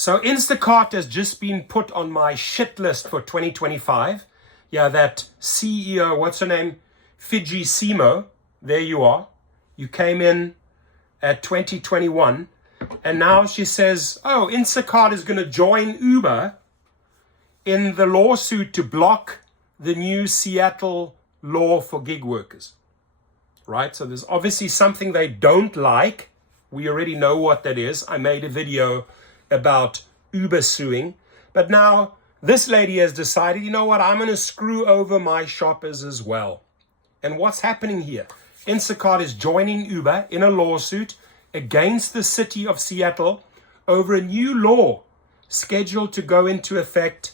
So Instacart has just been put on my shit list for 2025. Yeah, that CEO, what's her name? Fidji Simo. There you are. You came in at 2021. And now she says, oh, Instacart is going to join Uber in the lawsuit to block the new Seattle law for gig workers. Right? So there's obviously something they don't like. We already know what that is. I made a video about Uber suing. But now this lady has decided, you know what, I'm going to screw over my shoppers as well. And what's happening here? Instacart is joining Uber in a lawsuit against the city of Seattle over a new law scheduled to go into effect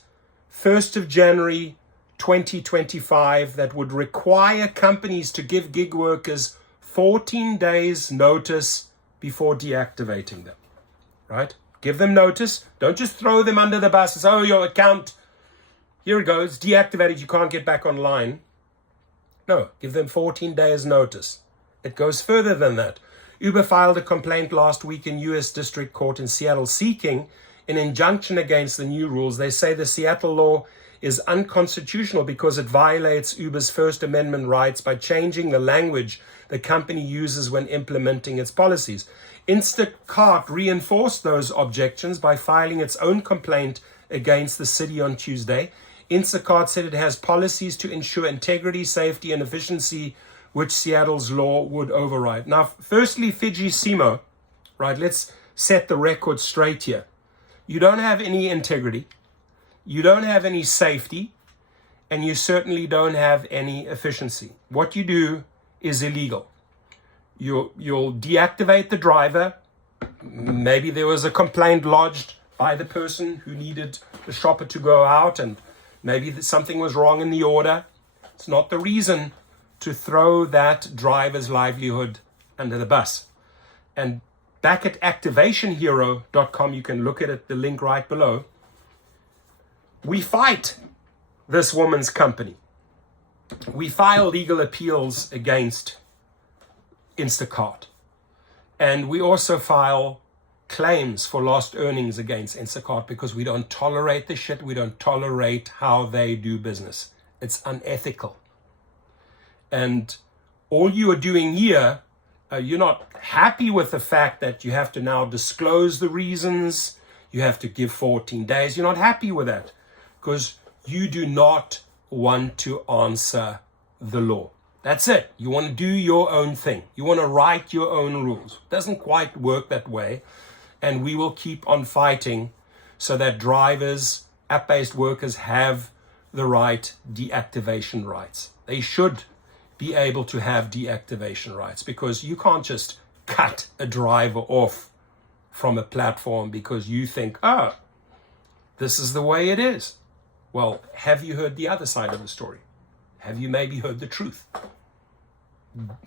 1st of January 2025 that would require companies to give gig workers 14 days notice before deactivating them, right? Give them notice. Don't just throw them under the bus and say, oh, your account, here it goes, deactivated, you can't get back online. No, give them 14 days notice. It goes further than that. Uber filed a complaint last week in U.S. District Court in Seattle seeking an injunction against the new rules. They say the Seattle law is unconstitutional because it violates Uber's First Amendment rights by changing the language the company uses when implementing its policies. Instacart reinforced those objections by filing its own complaint against the city on Tuesday. Instacart said it has policies to ensure integrity, safety, and efficiency, which Seattle's law would override. Now, firstly, Fidji Simo, right, let's set the record straight here. You don't have any integrity, you don't have any safety, and you certainly don't have any efficiency. What you do is illegal. You'll deactivate the driver. Maybe there was a complaint lodged by the person who needed the shopper to go out, and maybe something was wrong in the order. It's not the reason to throw that driver's livelihood under the bus. And back at activationhero.com, you can look at it, the link right below. We fight this woman's company. We file legal appeals against Instacart. And we also file claims for lost earnings against Instacart because we don't tolerate the shit. We don't tolerate how they do business. It's unethical. And all you are doing here, you're not happy with the fact that you have to now disclose the reasons. You have to give 14 days. You're not happy with that because you do not want to answer the law. That's it. You want to do your own thing. You want to write your own rules. It doesn't quite work that way. And we will keep on fighting so that drivers, app-based workers have the right deactivation rights. They should be able to have deactivation rights because you can't just cut a driver off from a platform because you think, oh, this is the way it is. Well, have you heard the other side of the story? Have you maybe heard the truth?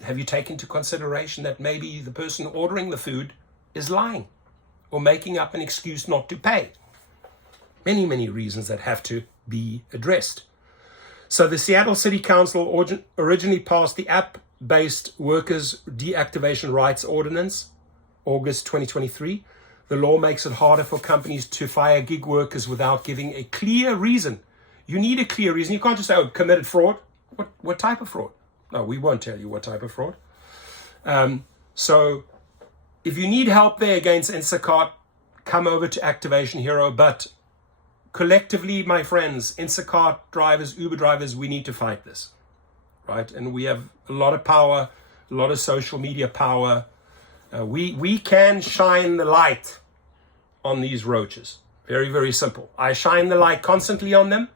Have you taken into consideration that maybe the person ordering the food is lying or making up an excuse not to pay? Many, many reasons that have to be addressed. So the Seattle City Council originally passed the App-Based Workers Deactivation Rights Ordinance, August 2023. The law makes it harder for companies to fire gig workers without giving a clear reason. You need a clear reason. You can't just say, oh, committed fraud. What type of fraud? No, we won't tell you what type of fraud. So if you need help there against Instacart, come over to Activation Hero. But collectively, my friends, Instacart drivers, Uber drivers, we need to fight this, right? And we have a lot of power, a lot of social media power. We can shine the light on these roaches. Very, very simple. I shine the light constantly on them.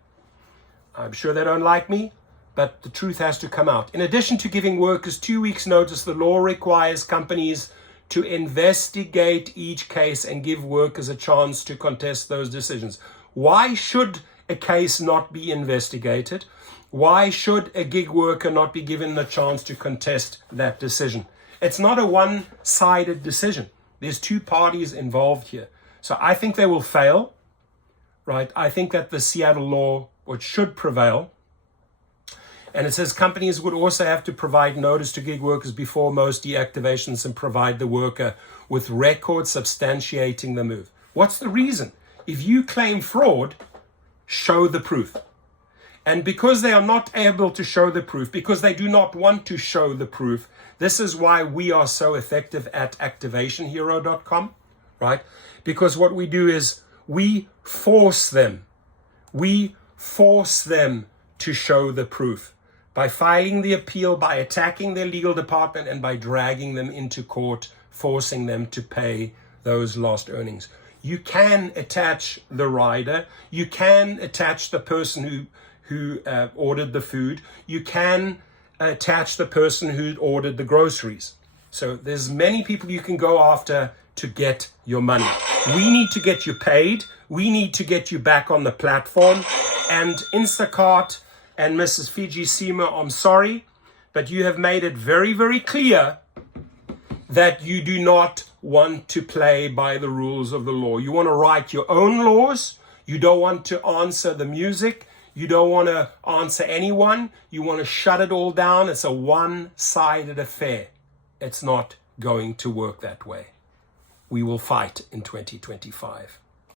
I'm sure they don't like me, but the truth has to come out. In addition to giving workers 2 weeks notice, the law requires companies to investigate each case and give workers a chance to contest those decisions. Why should a case not be investigated? Why should a gig worker not be given the chance to contest that decision? It's not a one-sided decision. There's two parties involved here. So I think they will fail, right? I think that the Seattle law, which should prevail, and it says companies would also have to provide notice to gig workers before most deactivations and provide the worker with records substantiating the move. What's the reason? If you claim fraud, show the proof. And because they are not able to show the proof, because they do not want to show the proof, this is why we are so effective at activationhero.com, right? Because what we do is we force them to show the proof by filing the appeal, by attacking their legal department, and by dragging them into court, forcing them to pay those lost earnings. You can attach the rider, you can attach the person who ordered the food, you can attach the person who ordered the groceries. So there's many people you can go after to get your money. We need to get you paid. We need to get you back on the platform. And Instacart and Mrs. Fidji Simo, I'm sorry, but you have made it very, very clear that you do not want to play by the rules of the law. You want to write your own laws. You don't want to answer the music. You don't want to answer anyone. You want to shut it all down. It's a one-sided affair. It's not going to work that way. We will fight in 2025.